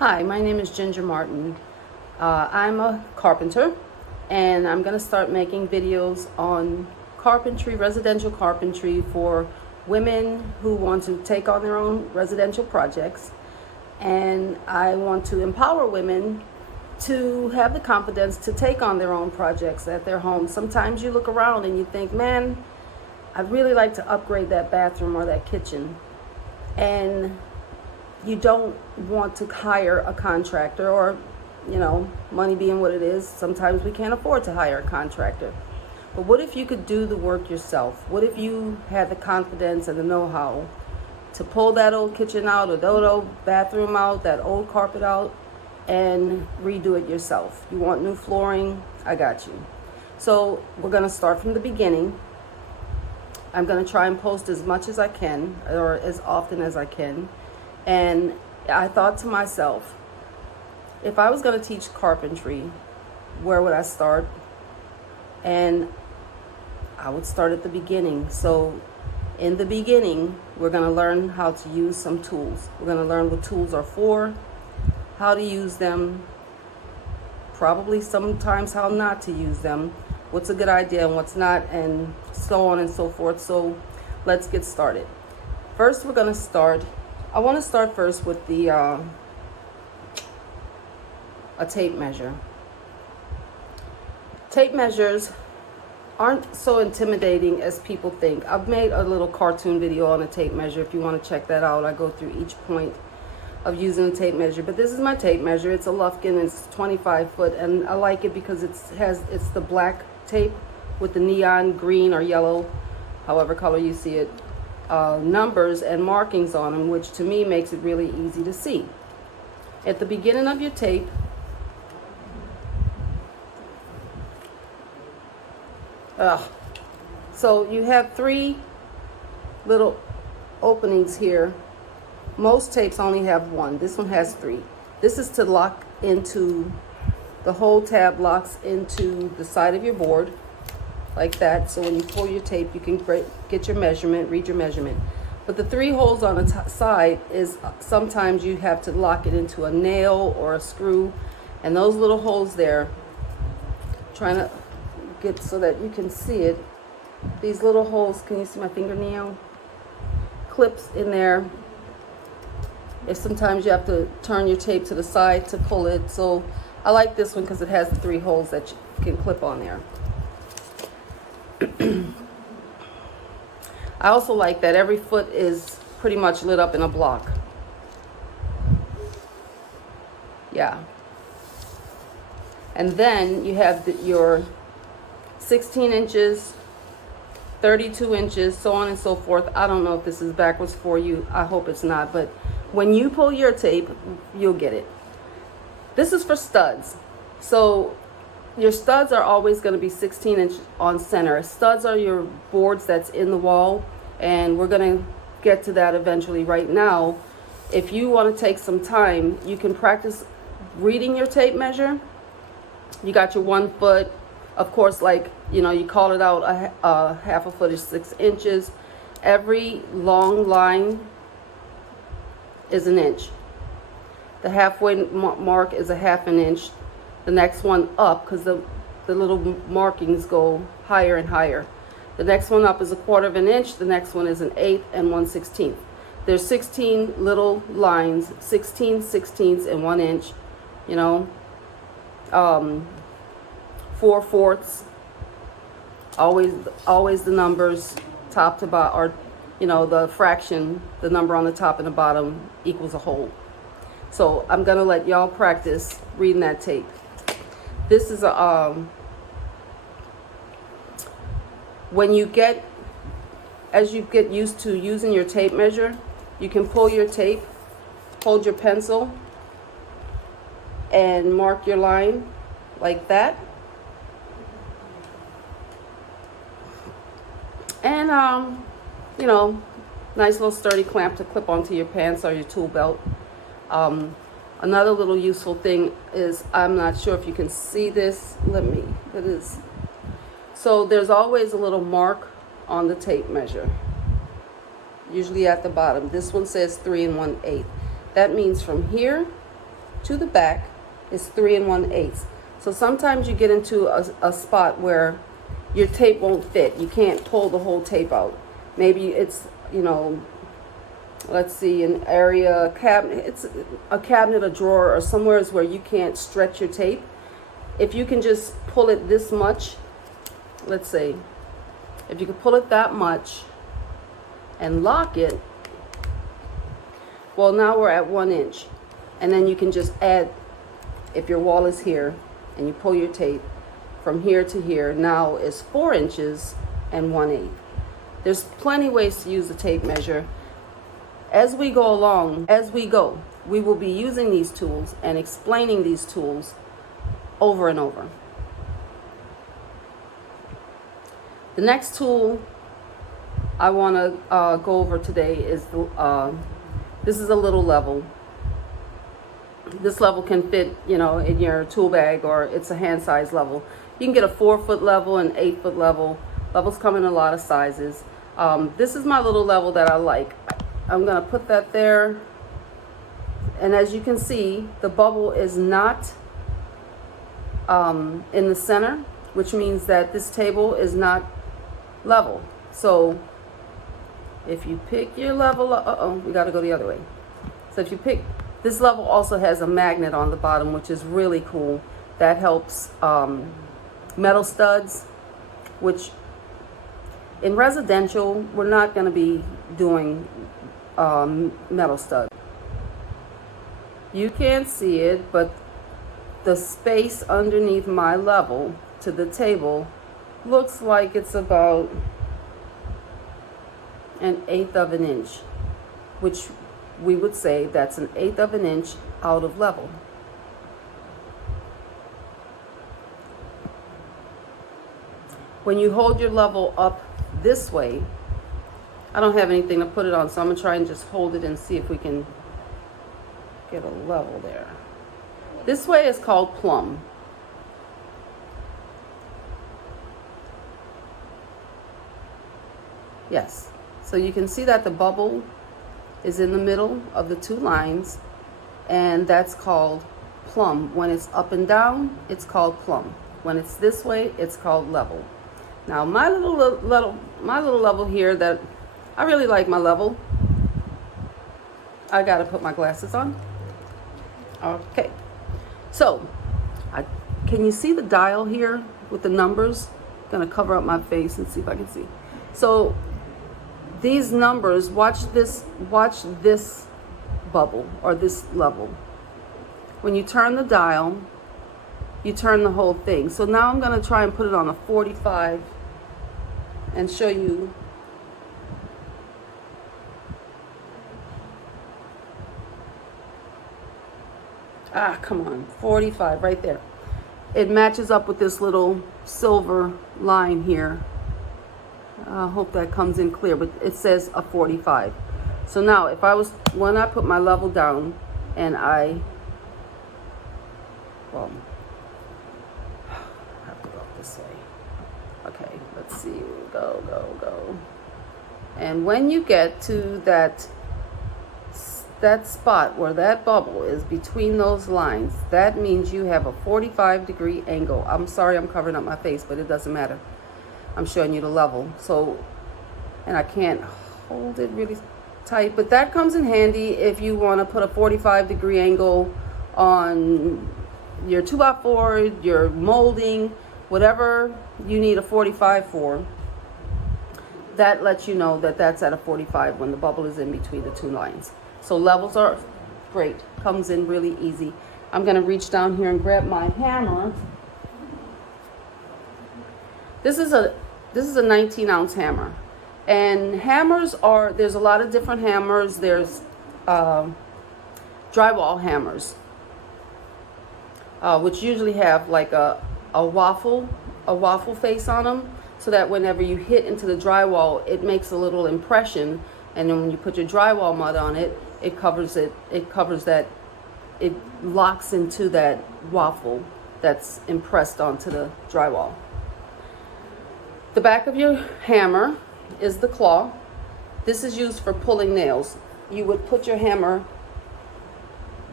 Hi, my name is Ginger Martin. I'm a carpenter, and I'm going to start making videos on carpentry, residential carpentry for women who want to take on their own residential projects. And I want to empower women to have the confidence to take on their own projects at their home. Sometimes you look around and you think, man, I'd really like to upgrade that bathroom or that kitchen. And you don't want to hire a contractor, or money being what it is, sometimes we can't afford to hire a contractor. But what if you could do the work yourself? What if you had the confidence and the know-how to pull that old kitchen out, or that old bathroom out, that old carpet out, and redo it yourself? You want new flooring? I got you. So we're going to start from the beginning. I'm going to try and post as much as I can, or as often as I can. And I thought to myself, if I was going to teach carpentry, where would I start? And I would start at the beginning. So in the beginning, we're going to learn how to use some tools. We're going to learn what tools are for, how to use them, probably sometimes how not to use them, what's a good idea and what's not, and so on and so forth. So let's get started. First, I want to start first with a tape measure. Tape measures aren't so intimidating as people think. I've made a little cartoon video on a tape measure. If you want to check that out, I go through each point of using a tape measure. But this is my tape measure. It's a Lufkin. It's 25 foot, and I like it because it's the black tape with the neon green or yellow, however color you see it, numbers and markings on them, which to me makes it really easy to see. At the beginning of your tape, so you have three little openings here. Most tapes only have one. This one has three. This is to lock into, the whole tab locks into the side of your board like that. So when you pull your tape, you can get your measurement, read your measurement. But the three holes on the side is sometimes you have to lock it into a nail or a screw. And those little holes there, trying to get so that you can see it. These little holes, can you see my fingernail? Clips in there. If sometimes you have to turn your tape to the side to pull it. So I like this one because it has the three holes that you can clip on there. I also like that every foot is pretty much lit up in a block. Yeah. And then you have your 16 inches, 32 inches, so on and so forth. I don't know if this is backwards for you. I hope it's not. But when you pull your tape, you'll get it. This is for studs. So your studs are always going to be 16 inches on center. Studs are your boards that's in the wall, and we're going to get to that eventually. Right now, if you want to take some time, you can practice reading your tape measure. You got your 1 foot. Of course, you call it out, a half a foot is 6 inches. Every long line is an inch. The halfway mark is a half an inch. The next one up, because the little markings go higher and higher. The next one up is a quarter of an inch. The next one is an eighth and 1/16. There's 16 little lines, 16 sixteenths and 1 inch. 4/4. Always the numbers top to bottom, or the fraction, the number on the top and the bottom equals a whole. So I'm gonna let y'all practice reading that tape. This is as you get used to using your tape measure, you can pull your tape, hold your pencil, and mark your line like that. And nice little sturdy clamp to clip onto your pants or your tool belt. Another little useful thing is, I'm not sure if you can see this. It is. So there's always a little mark on the tape measure, usually at the bottom. This one says 3 1/8. That means from here to the back is 3 1/8. So sometimes you get into a spot where your tape won't fit. You can't pull the whole tape out. Maybe it's, you know, let's see, an area, cabinet, it's a cabinet, a drawer, or somewhere where you can't stretch your tape. If you can just pull it this much, let's say, if you can pull it that much and lock it, well, now we're at 1 inch. And then you can just add, if your wall is here and you pull your tape from here to here, now is 4 inches and 1/8. There's plenty ways to use the tape measure. As we go along, we will be using these tools and explaining these tools over and over. The next tool I want to go over today is this is a little level. This level can fit, you know, in your tool bag, or it's a hand size level. You can get a 4-foot level, an 8-foot level. Levels come in a lot of sizes. This is my little level that I like. I'm gonna put that there. And as you can see, the bubble is not in the center, which means that this table is not level. So if you pick your level, we gotta go the other way. So if you pick, this level also has a magnet on the bottom, which is really cool. That helps metal studs, which in residential, we're not gonna be doing metal stud. You can't see it, but the space underneath my level to the table looks like it's about 1/8 of an inch, which we would say that's 1/8 of an inch out of level. When you hold your level up this way, I don't have anything to put it on, so I'm gonna try and just hold it and see if we can get a level there. This way is called plumb. Yes, so you can see that the bubble is in the middle of the two lines, and that's called plumb. When it's up and down, it's called plumb. When it's this way, it's called level. Now my little level here, that I really like my level. I gotta put my glasses on. Okay, so can you see the dial here with the numbers? I'm gonna cover up my face and see if I can see. So these numbers, watch this bubble or this level. When you turn the dial, you turn the whole thing. So now I'm gonna try and put it on a 45 and show you. Come on, 45 right there. It matches up with this little silver line here. I hope that comes in clear, but it says a 45. So now when I put my level down and I have to go this way. Okay, let's see, go. And when you get to that spot where that bubble is between those lines, that means you have a 45-degree angle. I'm sorry I'm covering up my face, but it doesn't matter. I'm showing you the level. So, and I can't hold it really tight, but that comes in handy if you want to put a 45-degree angle on your 2x4, your molding, whatever you need a 45 for. That lets you know that that's at a 45 when the bubble is in between the two lines. So levels are great, comes in really easy. I'm gonna reach down here and grab my hammer. This is a 19-ounce hammer. And hammers there's a lot of different hammers. There's drywall hammers, which usually have like a waffle face on them, so that whenever you hit into the drywall, it makes a little impression, and then when you put your drywall mud on it, it covers that, it locks into that waffle that's impressed onto the drywall. The back of your hammer is the claw. This is used for pulling nails. You would put your hammer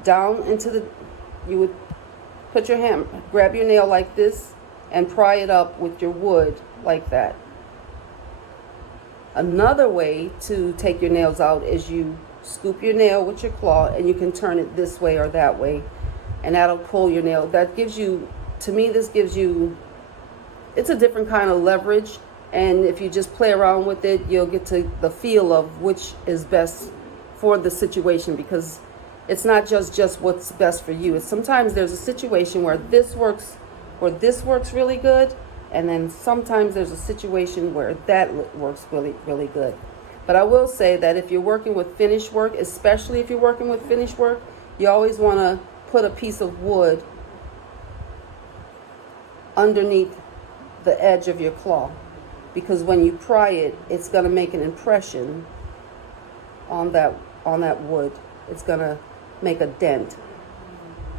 down into you would put your hammer, grab your nail like this, and pry it up with your wood like that. Another way to take your nails out is you scoop your nail with your claw, and you can turn it this way or that way, and that'll pull your nail. That gives you, to me, this gives you, it's a different kind of leverage, and if you just play around with it, you'll get to the feel of which is best for the situation, because it's not just what's best for you. It's sometimes there's a situation where this works really good, and then sometimes there's a situation where that works really, really good. But I will say that if you're working with finish work, especially if you're working with finish work, you always want to put a piece of wood underneath the edge of your claw, because when you pry it, it's going to make an impression on that wood. It's going to make a dent.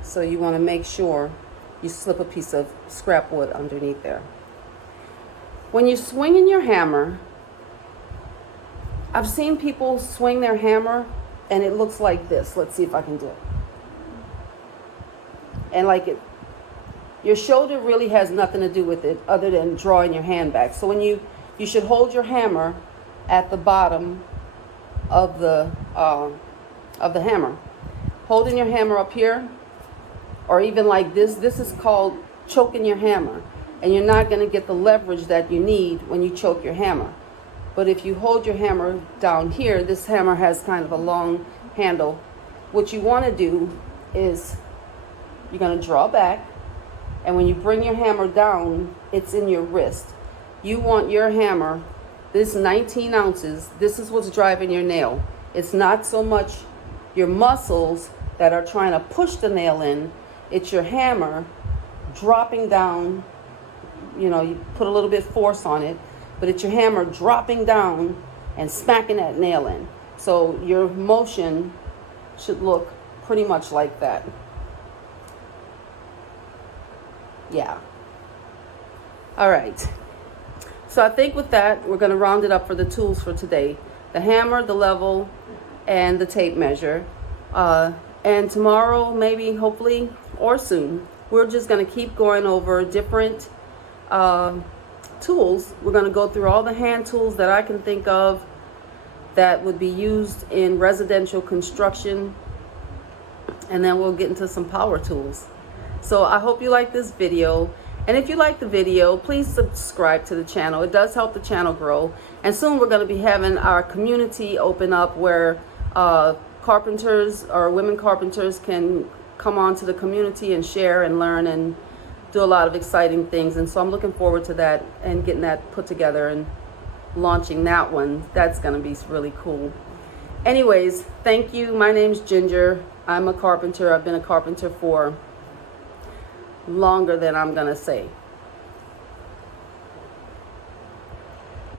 So you want to make sure you slip a piece of scrap wood underneath there. When you're swinging your hammer, I've seen people swing their hammer and it looks like this. Let's see if I can do it. And like it, your shoulder really has nothing to do with it other than drawing your hand back. So when you should hold your hammer at the bottom of the hammer. Holding your hammer up here, or even like this. This is called choking your hammer, and you're not going to get the leverage that you need when you choke your hammer. But if you hold your hammer down here, this hammer has kind of a long handle. What you want to do is you're going to draw back, and when you bring your hammer down, it's in your wrist. You want your hammer, this 19 ounces, this is what's driving your nail. It's not so much your muscles that are trying to push the nail in, it's your hammer dropping down. You know, you put a little bit of force on it, but it's your hammer dropping down and smacking that nail in. So your motion should look pretty much like that. Yeah. All right. So I think with that, we're going to round it up for the tools for today. The hammer, the level, and the tape measure. And tomorrow, maybe, hopefully, or soon, we're just going to keep going over different tools. We're going to go through all the hand tools that I can think of that would be used in residential construction. And then we'll get into some power tools. So I hope you like this video. And if you like the video, please subscribe to the channel. It does help the channel grow. And soon we're going to be having our community open up where carpenters or women carpenters can come on to the community and share and learn and do a lot of exciting things. And so I'm looking forward to that and getting that put together and launching that one. That's going to be really cool. Anyways, thank you. My name's Ginger. I'm a carpenter. I've been a carpenter for longer than I'm going to say.